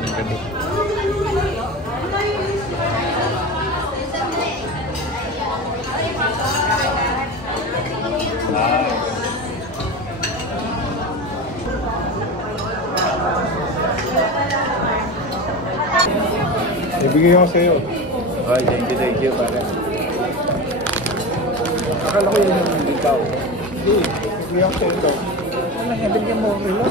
ng gabi. Ibigay ko sa'yo. Ay, thank you, pare. Akala ko yun yung ikaw. Hindi, ibigay ko sa'yo ito. Ano, binigyan mo ako ilo?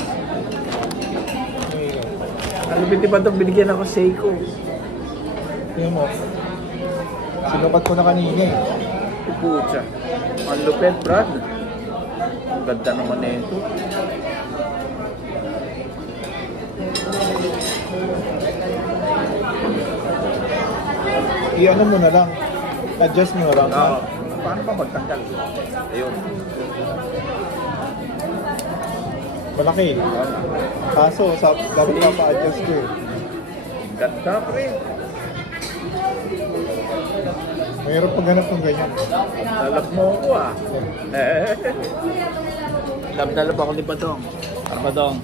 Ano, ba itong binigyan ako Seiko? Tingnan mo. Sinukat ko na kanina eh. Pucha. Ang lupet, Brad. Ang ganda naman na ito. I-ano mo na lang. Adjust mo na lang. Oo. Paano ba magtanggal? Ayun. Malaki. Kaso, dapat pa-adjust ko eh. Ganda, pre. Mayroon paghanap ng ganyan. Lalap mo ako ah. Love na love ako ni Badong. Badong.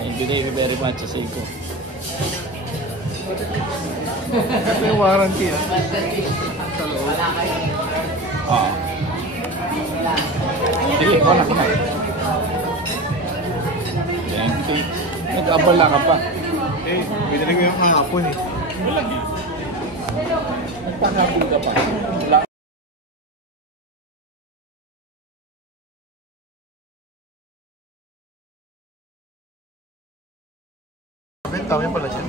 Thank you very much sa Seiko. Ito yung warranty ah. Sa loob. Oo. Sige, wala ka na. Thank you. Nag-abala ka pa. Eh, binili ko yung kahapon eh. Wala eh. Nagpahapon ka pa. Wala. Tama pala siya.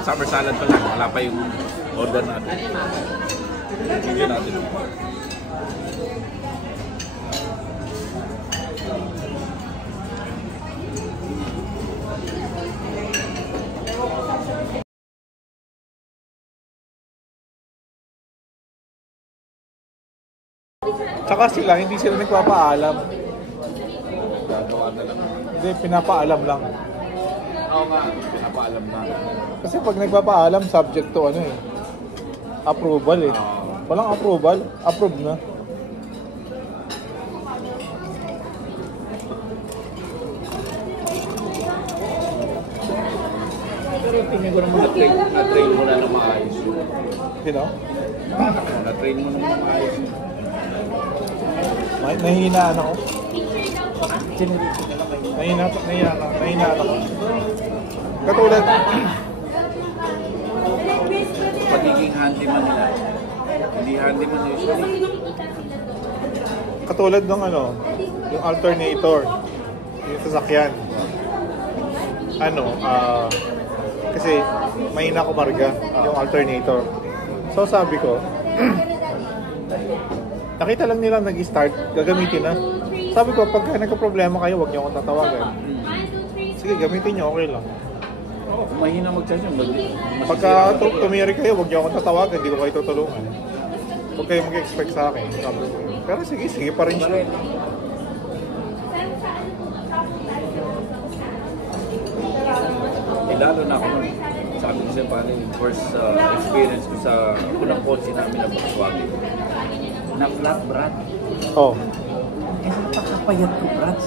Summer salad pa lang. Wala pa yung order natin. Bigyan natin. Tsaka sila, hindi sila nagpapaalam. Gagawa na lang. Hindi, pinapaalam lang. Oo nga. Pinapaalam na. Kasi pag nagpapaalam, subject to ano eh. Approval eh. Walang approval, approve na. Pero tingin ko naman na-train mo na ng maayos. You know? Na-train mo na ng maayos. Nahihinaan ako. Nahihinaan ako. Katulad, Pagiging handyman nila. Hindi handyman usually. katulad ng ano, yung alternator, yung sasakyan. Kasi mahina ko marga yung alternator. So sabi ko, nakita lang nila nag-start, gagamitin na. Sabi ko, pagka nagka-problema kayo, huwag niyo akong tatawagan. Sige, gamitin niyo, okay lang. Oo, kung mahina mag-charge yun. Pagka tumiri kayo, huwag niyo akong tatawagan, hindi ko kayo tutulungan. Huwag kayo mag-expect sa akin. Sabi ko. Pero sige pa rin siya. Lalo na ako nun. Sabi ko siya paano yung first experience ko sa unang kotse namin na Volkswagen. Na flat, Brad. Oh. Eh, napakapayat ko, Brad.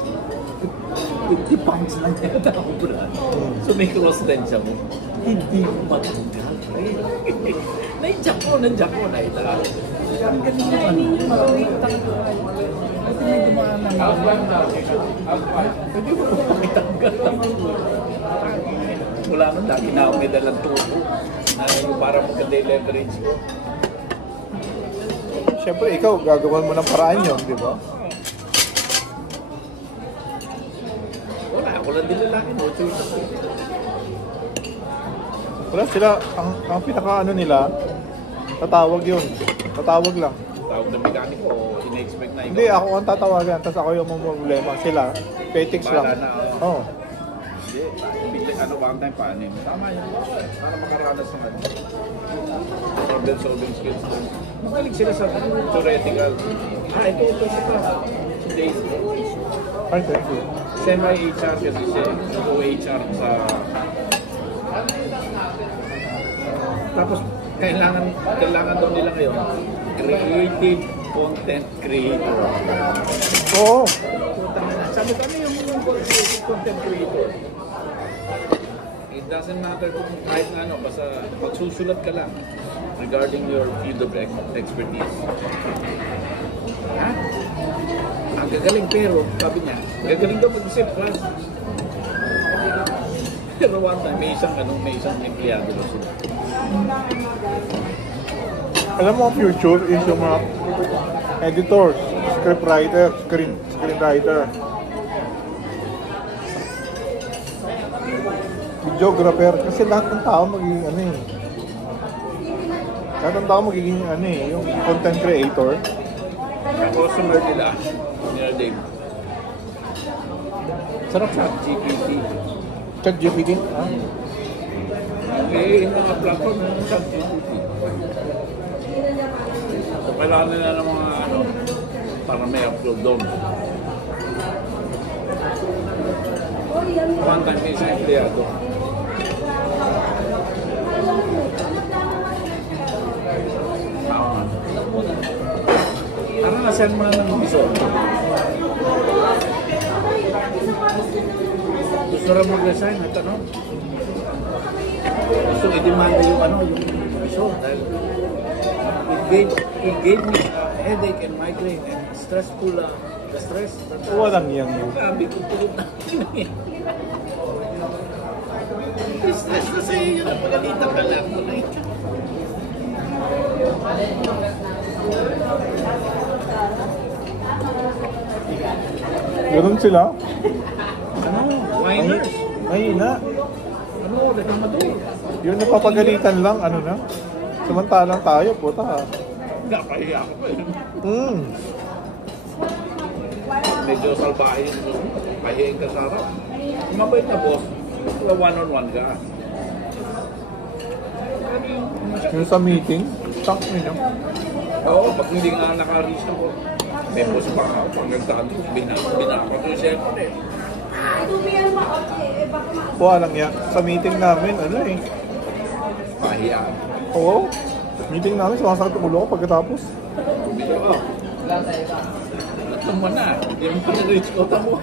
50 pounds lang yata ako, Brad. So may cross lens siya mo. Hindi ko matanggal. Na-jack ko. Ay, ang galing naman. Maraming tanggal. Pwede may dumaan lang. Pwede mo makitanggal. Wala nun, lagi na ako may dalang tubo. Para maganda yung leverage ko. Siyempre, ikaw, gagawan mo ng paraan yun, di ba? Wala, ako lang din lalaki, no? Wala sila, ang pinaka-ano nila, tatawag yun. Tatawag lang. Tawag ng mekaniko o ina-expect na ikaw? Hindi, ako ang tatawagan, tapos ako yung problema. Sila, petix lang. Na, Oo. Hindi, one time paano yun? Tama yun. Para makaranas naman. Problem solving skills doon. Magaling sila sa theoretical. Ito sa days. Thank you. Semi-HR kasi siya. HR sa... Tapos, kailangan daw nila ngayon, creative content creator. Oo. Sabi ko, ano yung creative content creator? It doesn't matter kung kahit na ano, basta magsusulat ka lang regarding your field of expertise. Ha? Ang gagaling pero, sabi niya, gagaling daw mag-isip, class. Pero one time, may isang empleyado na sila. Alam mo, future is yung mga editors, scriptwriter, screenwriter, videographer, kasi lahat ng tao magiging ano eh. Lahat ng tao magiging ano eh, yung content creator. Ang customer nila Dave. Sarap sa GPT. ChatGPT? Ah? Eh, yung mga platform ng ChatGPT. So, kailangan nila ng mga ano, para may upload doon. One time, may isang empleyado. Parang nasaan mo na ng biso. Gusto rin mag-resign at ano? Gusto i-demanda yung ano, yung biso. Dahil it gave me a headache and migraine and stressful, the stress. Walang yan. Sabi ko, tulog na. Stress na sa'yo yun. Pagalitan ka lang. Ganun sila? Ano? Whiners? Mahina. Ano? Reklamador? Yung napapagalitan lang, ano na? Samantalang tayo, puta. Napahiya ko pa yun. Medyo salbahe yung boss mo. Pahiyain ka sa harap. Yung mabait na boss, one-on-one ka. Yung sa meeting, talk nyo. Oo, pag hindi nga naka-reach ako, may boss pa ako. Pag nagtaan ko, binakot yung siyempre. Buha lang yan. Sa meeting namin, ano eh. Pahiya. Oo. Meeting namin, sumasakit ang ulo ko pagkatapos. Bili ko. Naman na. Hindi mo pa na-reach ko. Tamo.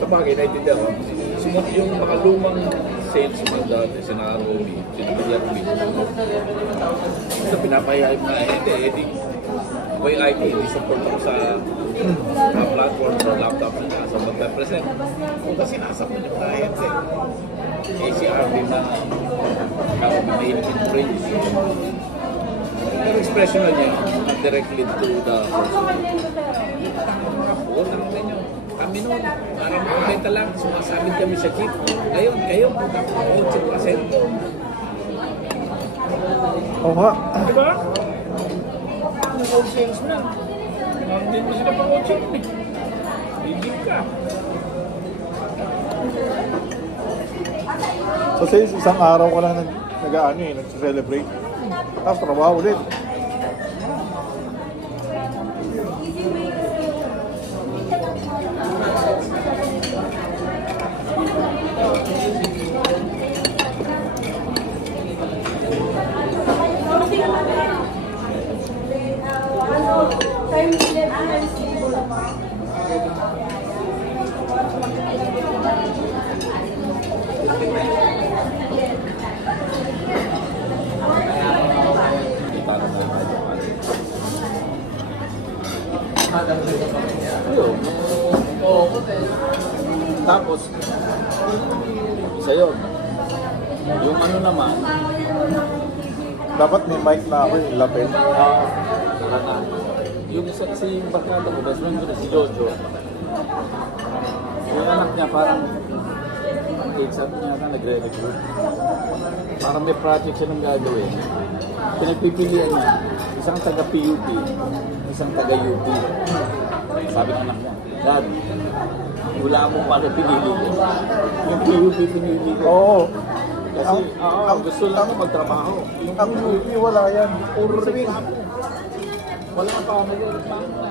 Sa bagay, naintindihan ko. Yung mga lumang salesman dati, sina Romy, sina Romy. So, pinapahiya yung mga hindi. May IT, support ako sa platform sa laptop nila. So, magpe-present. Kasi nasa ko yung client eh. ACR din na mahilig yung range. Pero expression na niya, directly to the person. Mga po, kami noon, parang komenta lang, sumasabit kami sa chief. Ngayon, kayo, 8%. Oo nga. Diba? Old salesman. Hindi mo sila pang-coaching eh. Higit ka. Kasi isang araw ko lang nag-ano eh, nag-celebrate. Tapos trabaho ulit. Tapos, isa yun. Yung ano naman, Dapat may mic na ako yung lapel. yung si barkada ko, best friend ko na si Jojo, yung anak niya parang, sabi niya na nagre-recruit. Parang may project siya nang gagawin. Pinagpipilian niya, isang taga-PUP, isang taga-UP. Sabi ng anak niya, Dad, wala mo pala pinili ko. Yung PUP pinili ko. Oo. Kasi gusto lang ko magtrabaho. Ang UP wala yan. Puro rin. Wala pa ako mag-reklamo na.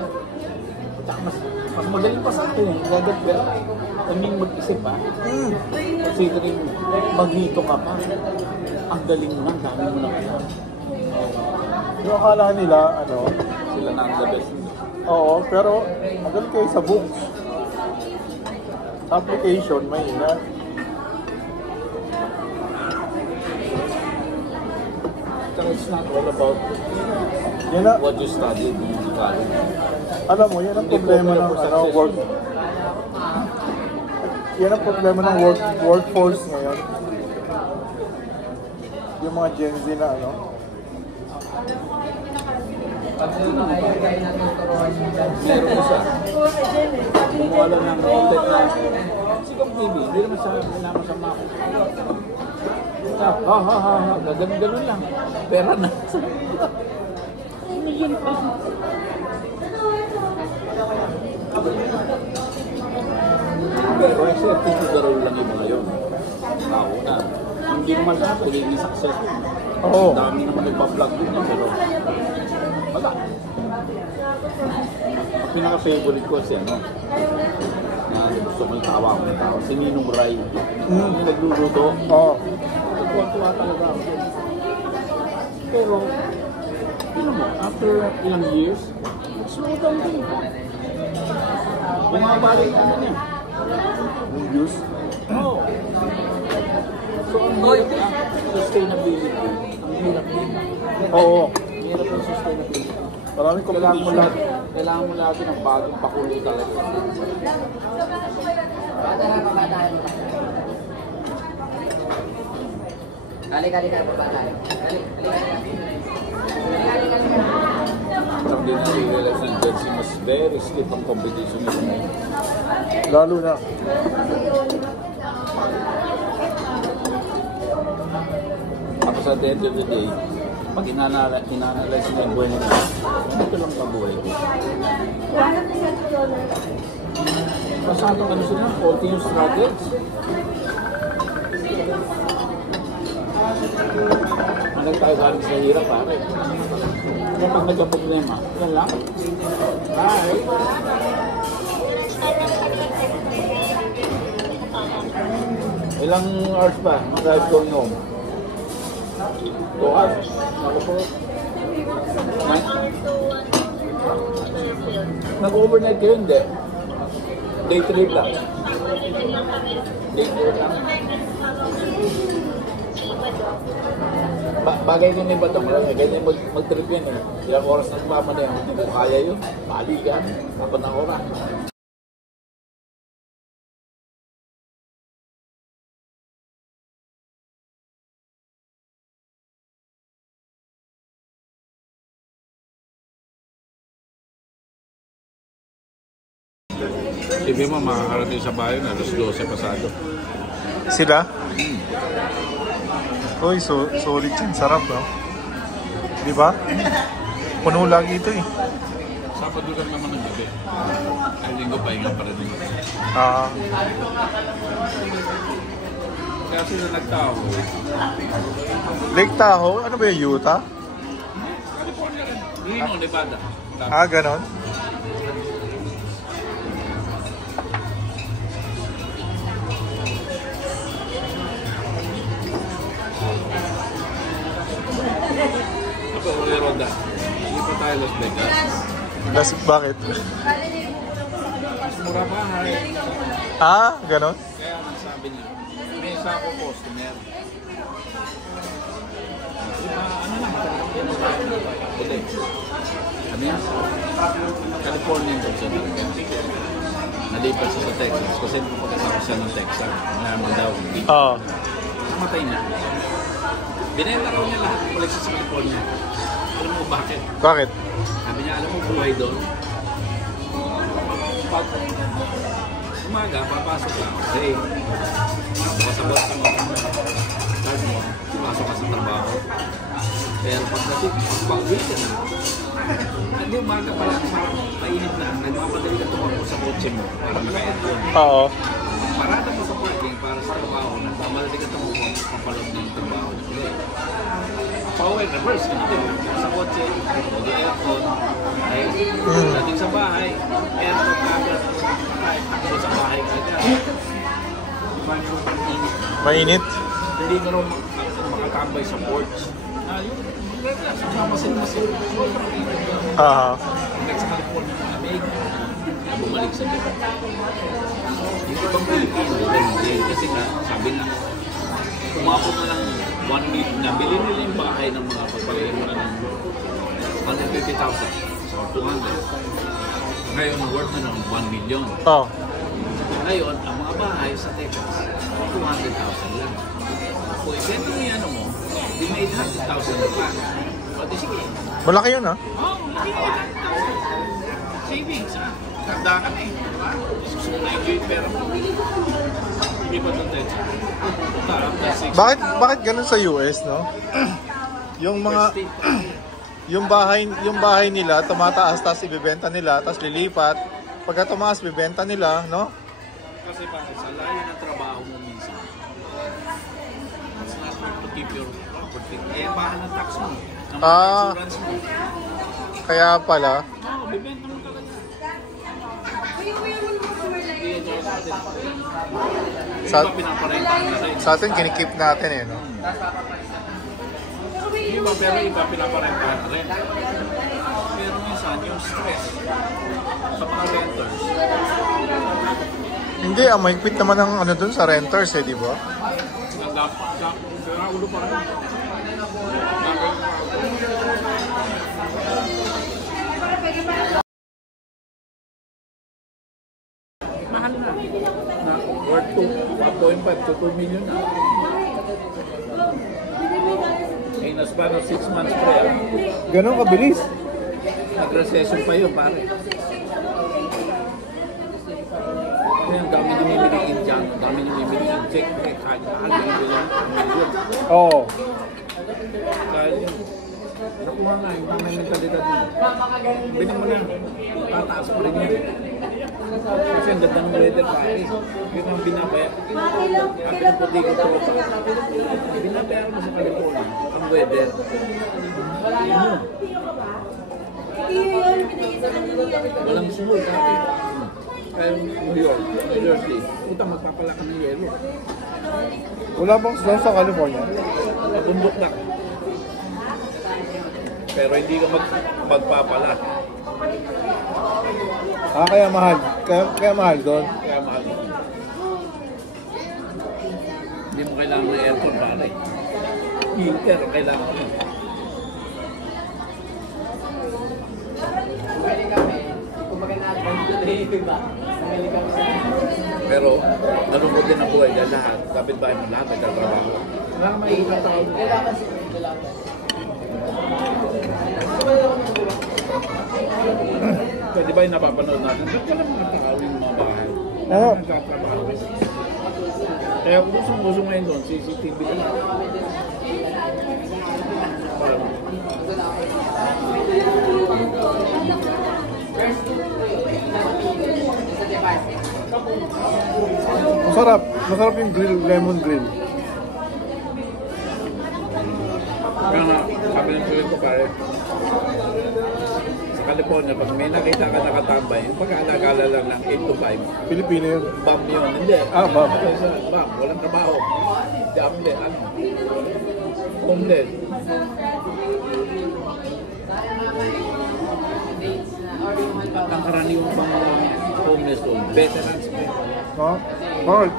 Mas magaling pa sa akin eh. Gagawin. Kaming mag-isip ha. Kasi rin, maghito ka pa. Ang galing mo na, dami mo na kaya. Yung akala nila, ano, Sila na ang the best. Oo, pero magaling kayo sa books. Sa application, may ina. It's not all about Yan na, what you study in college. alam mo, yan ang problema ng work. Yan ang problema ng workforce ngayon. Yung mga Gen Z na Meron isa. Gumawa lang ng content na Sikong TV. Hindi naman sa masama ko. Ganun lang. Pera na. Yun pa. Pero kasi tutugaro lang yung mga yun. Tao na. Hindi naman lahat pagiging successful. Oo. Dami naman nagpa-vlog din pero wala. Ang pinaka-favorite ko si na gusto ko yung tawa ko ng tao. Si Ninong Rai. Yung nagluluto. Oo. Nagtuwa talaga ako. Pero, yun mo, after ilang years, slow down din. Bumabalik na niya. Yung views. Oo. So, ang sustainability, ang hirap din. Oo. Ang hirap ng sustainability. Maraming competition. Kailangan mo lagi ng bagong pakulo talaga. Kali-kali na pa tayo. Ang dinarigalas ng Jersey, mas very stiff ang competition nito. Lalo na. Tapos at the end of the day, pag inanalyze nila yung buhay nila, ito lang ang buhay ko. Masyadong ano sila, continuous struggles. Ano tayo galing sa hirap, pare. Kaya pag nagka-problema, yan lang. Bye! Ilang hours ba? Drive going home? 2 hours. Ako po. Nag-overnight kayo, hindi? Day trip lang. Day trip lang. Bagay ko na yung batong lang eh. Ganyan mag-trip yan eh. Ilang oras na mama na yan. Hindi ko kaya yun. Balikan. Apat na oras. Sabi mo, makakarating sa bayan na alas 12 pasado. Sila? Uy, solid yan. Sarap, no? Di ba? Puno lagi ito eh. Sabado lang naman ng gabi. Ay, linggo pa, hinga pa rin. Kaya sila nagtaho. Lake Tahoe? Ano ba yung Utah? California rin. Reno, Nevada. Ganon? Ako, uli Roda. Hindi pa tayo Las Vegas. Bakit? Mas mura pa, Ganon? Kaya nagsabi niya, may isa ako customer. Ano lang, puti. Ano yan? Californian ko siya talaga. Nalipat siya sa Texas kasi pagkasama siya ng Texas. Naman daw. Oo. Namatay niya. Binenta raw niya lahat ng collection sa California. Alam mo bakit? Bakit? Sabi niya, alam mo buhay doon? Pag umaga, papasok lang. Hey, makasabot ka mo. Card mo, pasok ka sa trabaho. Pero pagdating, pag-uwi ka na. Hindi umaga pa lang, mainit na. Nagmamadali ka tumakbo sa kotse mo para maka-aircon. Oo. Parada mo sa parking para sa trabaho. Nagmamadali ka tumakbo, papalog na yung trabaho. Pauwi, reverse ka na. Sa kotse, mag-aircon. Ay, dating sa bahay, aircon ka agad. Ako sa bahay ka agad. Mainit? Hindi ka rin makatambay sa porch. Yung relax, masin-masin. hanggang sa California ng Lamig, na bumalik sa Japan. Yung ibang Pilipino, hindi. Kasi nga, sabi nga, umabot na lang 1 million, nabili nila yung bahay ng mga pagpalagay mo na ng 150,000 or 200. Ngayon, worth na ng 1 million. Oh. Ngayon, ang mga bahay sa Texas, 200,000 lang. Kung isento mo yan mo, di may 800,000 na pa. Pati sige. Malaki yun, ha? Oo, malaki 800,000. Savings, ha? Tanda ka na eh. Diba? Gusto mo na-enjoy yung pera mo. Hindi ba ito Texas? Bakit ganun sa US, no? Yung mga yung bahay nila tumataas, tapos ibebenta nila, tapos lilipat. Pagka tumaas, bibenta nila, no? Kasi bakit sa layo ng trabaho mo minsan, it's not to keep your property. Eh, mahal ng tax mo. Ang insurance mo. Kaya pala. Oo, bibenta mo talaga. Sa atin, kinikip natin eh, no? Iba, pero iba pinaparentahan na rin. Pero minsan, yung stress sa mga renters. Hindi, mahigpit naman ang ano dun sa renters eh, di ba? Kaya ulo pa rin. Mahal na. Worth 1.5 to 2 million na. In a span of 6 months pa yan. Ganun kabilis. Nag-recession pa yun, pare. Kaya ang dami namimiliin dyan, ang dami namimiliin check, kahit mahal yung bilang million. Oo. Kahit yun, nakuha nga yung mga mentalidad mo. Bili mo na, tataas pa rin yun. Kasi ang ganda ng weather, pare. Yun ang binabayan. Ang pinaputi ko ito. Binabayaran mo sa California, ang weather. Yun mo. Walang sumul, pare. Kaya New York, New Jersey, puta magpapalaki ng yelo. Wala bang snow sa California? Mabundok lang. Pero hindi ka magpapala. Kaya mahal. Kaya mahal doon. Kaya mahal. Hindi mo kailangan ng aircon, pare. Heater ang kailangan mo. Pero nalungkot din ang buhay dahil lahat, kapitbahay mo lahat nagtatrabaho. Wala kang makikita tao. Pwede ba yung napapanood natin? Ba't ka lang mga tao yung mga bahay? Oo. Nagtatrabaho. Kaya kung gusto ngayon doon, CCTV lang. Masarap yung grill, lemon grill. Kaya nga, sabi ng tuloy ko pare, sa California, pag may nakita ka nakatambay, pag-alagala lang ng 8 to 5. Pilipino yun. Bam yun, hindi. Bam. Bam, walang trabaho. Jam din, ano? Home din. At ang karaniwang bang homeless doon, veterans pa yun. Ha? Bakit?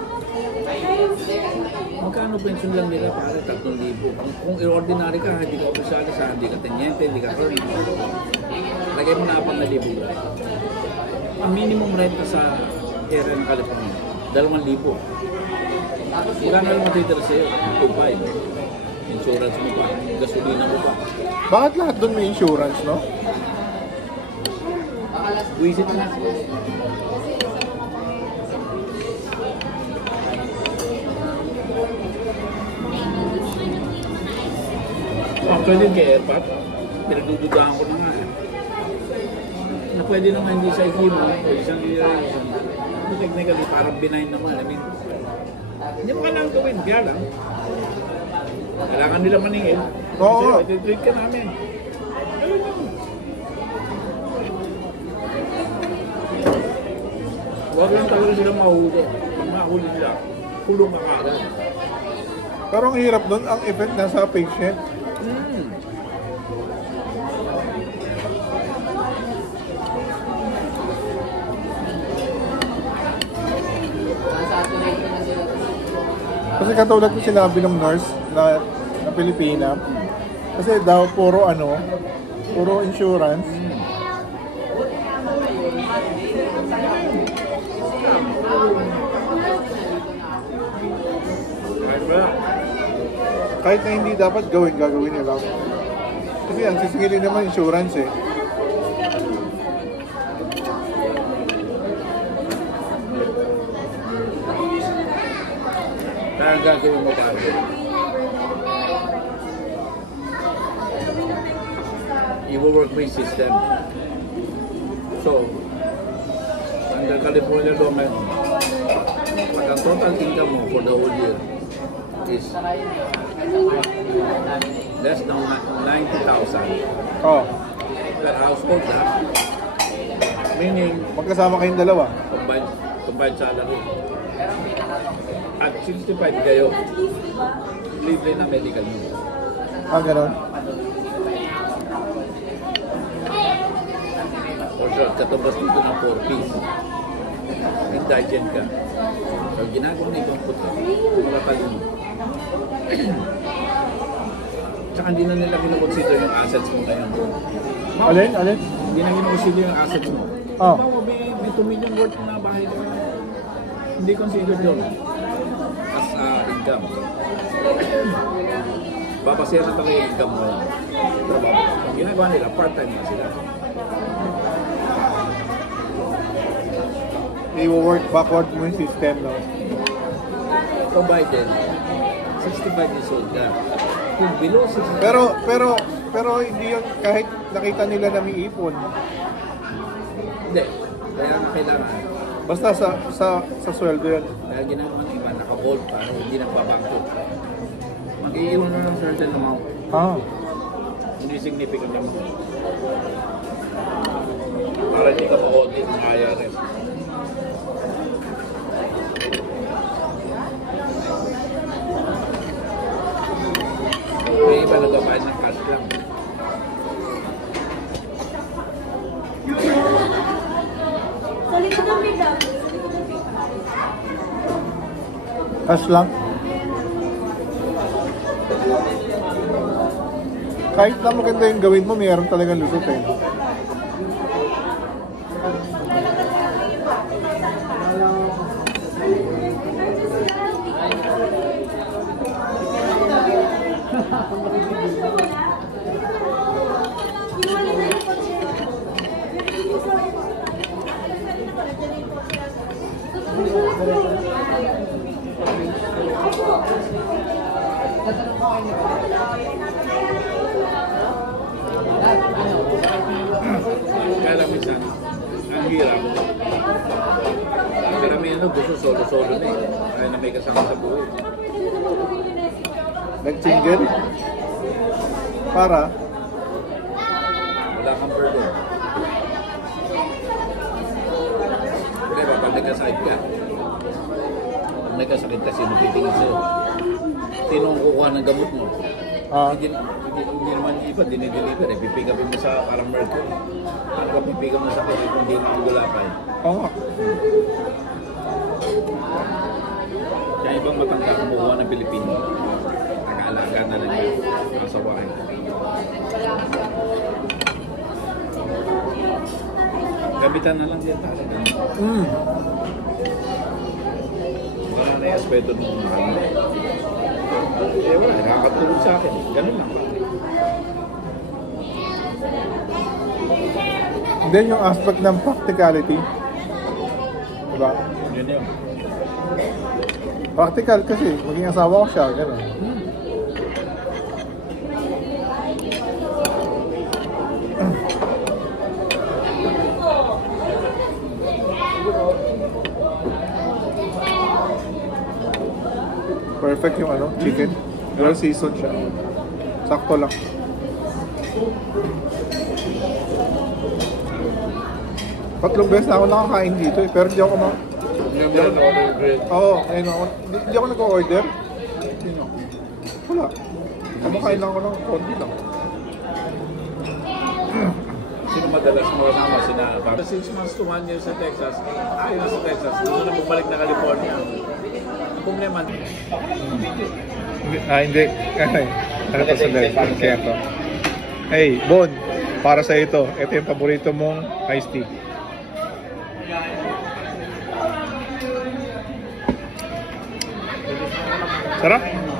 Magkano pension lang nila pare? 3,000. Kung ordinary ka, hindi ka opisyalis, hindi ka tenyente, hindi ka colonel. Lagay mo na 4,000. Ang minimum renta sa area ng California, 2,000. Magkano lang matitira sa'yo? 2,500. Insurance mo pa, gasolina mo pa. Bakit lahat doon may insurance, no? Visit na. Actually, kay Airpat, pinagdududahan ko na nga eh. Na pwede naman hindi sa himo, isang generation. Technically, parang benign naman. I mean, hindi mo kailangan gawin, kaya lang. Kailangan nila maningil. Oo. Kasi treat ka namin. Huwag lang talaga sila mahuli. Pag mahuli sila, kulong ka agad. Pero ang hirap doon, ang effect na sa patient. Kasi katulad ko sinabi ng nurse na Pilipina, kasi daw puro insurance. Kahit na hindi dapat gagawin nila. Kasi ang sisingilin naman insurance eh. Kaya ang gagawin mo tayo. I-work-based system. So, under California law, pag ang total income mo for the whole year is less than 90,000 Oh, per household na. Meaning, magkasama kayong dalawa. combined salary. At 65 kayo, libre na medical mo. Ganon. For sure, katapos dito ng 4 piece. Indigent ka. So, ginagawa na ibang puto. Malapalin mo. Tsaka hindi na nila kinoconsider yung assets mo ngayon. Alin? Hindi na kinoconsider yung assets mo. Oh. May 2 million worth na bahay na hindi considered yun as income. Babasihan na talaga yung income mo. Ang ginagawa nila, part-time na sila. I-work backward mo yung system, no? Provided 65 years old ka. Kung below 65, Pero hindi yun kahit nakita nila na may ipon. hindi. Kaya nga kailangan. Basta sa sweldo yan. Kaya ginagawa ng iba, naka-hold para hindi nagbabangko. Mag-iiwan na ng certain amount. Hindi significant amount. Para hindi ka ma-audit ng IRS. May iba nagbabayad ng cash lang. Cash lang. Kahit na maganda yung gawin mo, mayroon talagang lusot eh. Kaya minsan, ang hirap. Karamihan gusto solo-solo na eh. Kaya na may kasama sa buhay. Nag-single? Para? Wala kang burden. Di ba, pag nagkasakit ka, pag nagkasakit ka, sino titingin sa'yo? Sino ang kukuha ng gamot mo? Hindi naman iba, dinideliver eh. Pipick upin mo sa parang Mercury. Ano ka pipick up na sa kaya kung di na ang gulapay? Oo. Kaya ibang matanda kumukuha ng Pilipino. Nag-aalaga na lang yun. Nakasawain. Gabitan na lang din talaga. Wala na yung aspeto nung ano. Eh wala, nakakatulog sa akin. Ganun lang. Then yung aspect ng practicality. Diba? Yun yun. Practical kasi, maging asawa ko siya, gano'n. Perfect yung ano, chicken. Well seasoned siya. Sakto lang. Tatlong beses na ako nakakain dito eh, pero hindi ako ayun ako. Hindi ako nag-order. Wala. Kumakain lang ako ng konti lang. Sino madalas mo kasama sina? Para 6 months to 1 year sa Texas, ayaw na sa Texas. Gusto na bumalik na California. Ang problema. Hindi. Ay, ano to sandali? Kaya to. Hey, Bon, para sa ito. Ito yung paborito mong iced tea. Sarap?